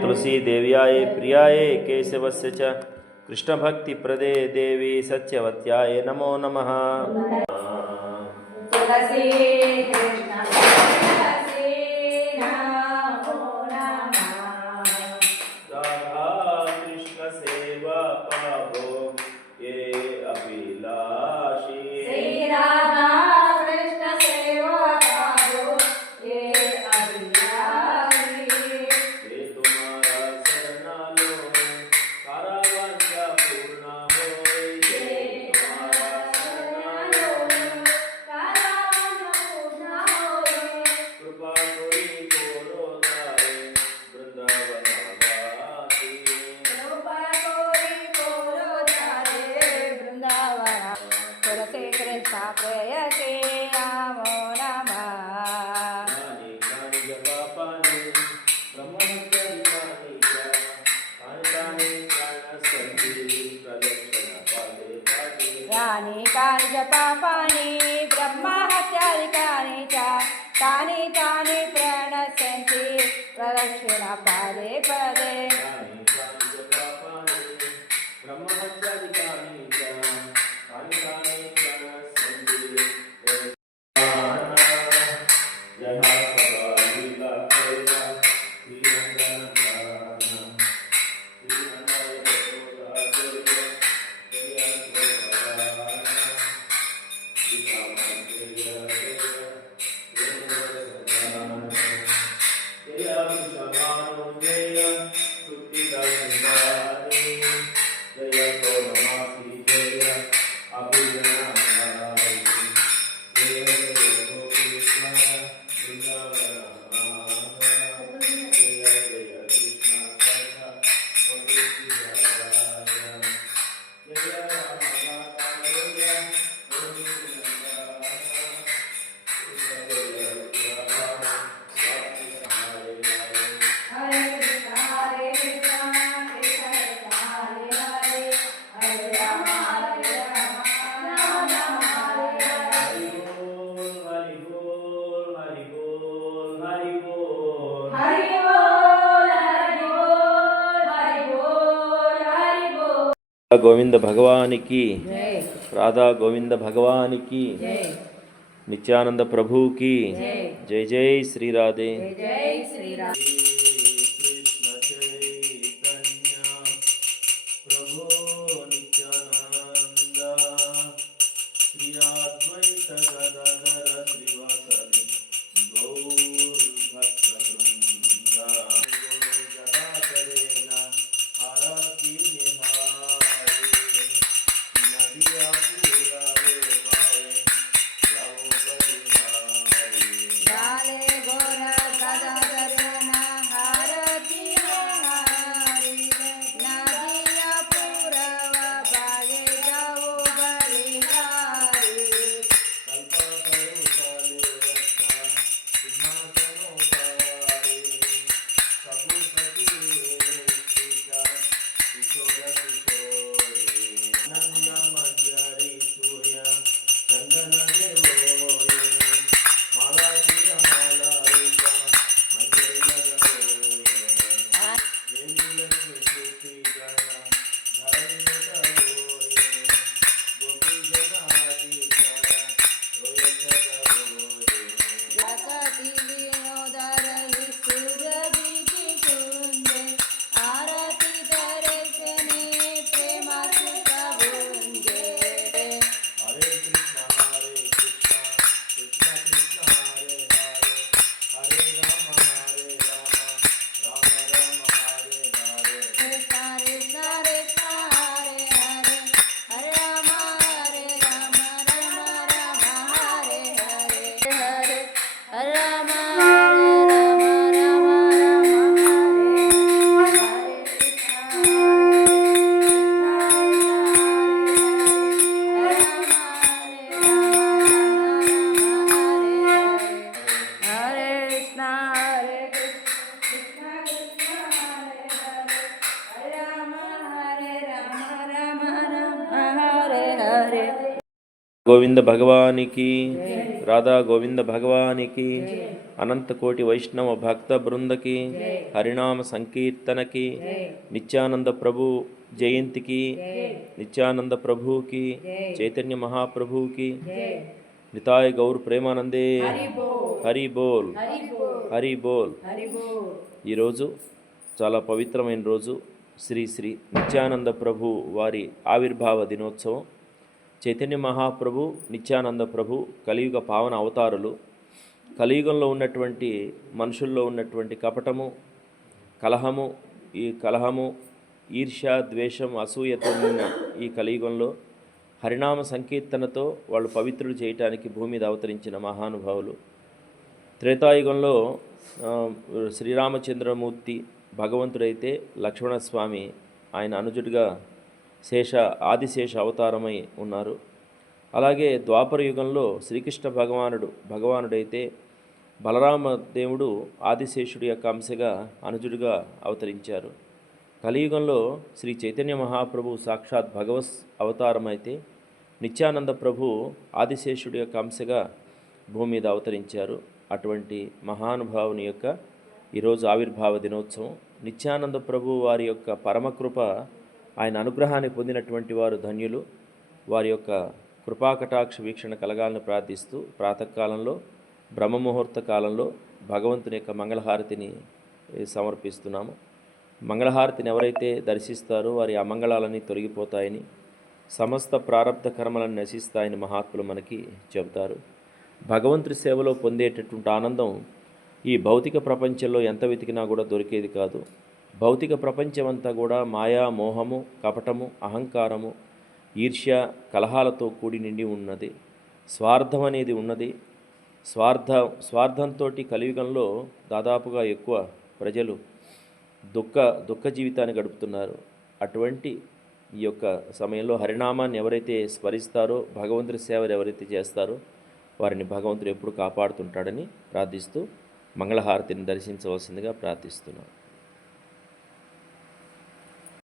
तुलसी देव्याय प्रियाय से च। कृष्णभक्तिप्रदे देवी सत्यवत्याय नमो नमः। तानि तानि प्रणसन्ति प्रदक्षिणा पदे। पदे గోవింద భగవానికి రాధా గోవింద భగవానికి నిత్యానంద ప్రభుకి జై జై శ్రీరాధే. గోవింద భగవానికి రాధా గోవింద భగవానికి అనంత కోటి వైష్ణవ భక్త బృందకి హరినామ సంకీర్తనకి నిత్యానంద ప్రభు జయంతికి నిత్యానంద ప్రభువుకి చైతన్య మహాప్రభువుకి నితాయ్ గౌర్ ప్రేమానందే హరి బోల్ హరి బోల్. ఈరోజు చాలా పవిత్రమైన రోజు. శ్రీ శ్రీ నిత్యానంద ప్రభు వారి ఆవిర్భావ దినోత్సవం. చైతన్య మహాప్రభు నిత్యానంద ప్రభు కలియుగ పావన అవతారులు కలియుగంలో ఉన్నటువంటి మనుషుల్లో ఉన్నటువంటి కపటము కలహము ఈ కలహము ఈర్ష్య ద్వేషం అసూయతో నిన్న ఈ కలియుగంలో హరినామ సంకీర్తనతో వాళ్ళు పవిత్రులు చేయటానికి భూమి మీద అవతరించిన మహానుభావులు. త్రేతాయుగంలో శ్రీరామచంద్రమూర్తి భగవంతుడైతే లక్ష్మణస్వామి ఆయన అనుజుడిగా శేష ఆదిశేష అవతారమై ఉన్నారు. అలాగే ద్వాపర యుగంలో శ్రీకృష్ణ భగవానుడు భగవానుడైతే బలరామ దేవుడు ఆదిశేషుడి యొక్క అంశగా అనుజుడిగా అవతరించారు. కలియుగంలో శ్రీ చైతన్య మహాప్రభు సాక్షాత్ భగవత్ అవతారమైతే నిత్యానంద ప్రభు ఆదిశేషుడి యొక్క అంశగా భూమి మీద అవతరించారు. అటువంటి మహానుభావుని యొక్క ఈరోజు ఆవిర్భావ దినోత్సవం. నిత్యానంద ప్రభు వారి యొక్క పరమకృప ఆయన అనుగ్రహాన్ని పొందినటువంటి వారు ధన్యులు. వారి యొక్క కృపాకటాక్ష వీక్షణ కలగాలని ప్రార్థిస్తూ ప్రాతకాలంలో బ్రహ్మముహూర్త కాలంలో భగవంతుని యొక్క మంగళహారతిని సమర్పిస్తున్నాము. మంగళహారతిని ఎవరైతే దర్శిస్తారో వారి అమంగళాలన్నీ తొలగిపోతాయని సమస్త ప్రారంధ కర్మలను నశిస్తాయని మహాత్ములు మనకి చెబుతారు. భగవంతుడి సేవలో పొందేటటువంటి ఆనందం ఈ భౌతిక ప్రపంచంలో ఎంత వెతికినా కూడా దొరికేది కాదు. భౌతిక ప్రపంచమంతా కూడా మాయా మోహము కపటము అహంకారము ఈర్ష్య కలహాలతో కూడి నిండి ఉన్నది. స్వార్థం అనేది ఉన్నది. స్వార్థ స్వార్థంతో కలియుగంలో దాదాపుగా ఎక్కువ ప్రజలు దుఃఖ దుఃఖ జీవితాన్ని గడుపుతున్నారు. అటువంటి ఈ యొక్క సమయంలో హరినామాన్ని ఎవరైతే స్మరిస్తారో భగవంతుడి సేవలు ఎవరైతే చేస్తారో వారిని భగవంతుడు ఎప్పుడు కాపాడుతుంటాడని ప్రార్థిస్తూ మంగళహారతిని దర్శించవలసిందిగా ప్రార్థిస్తున్నాను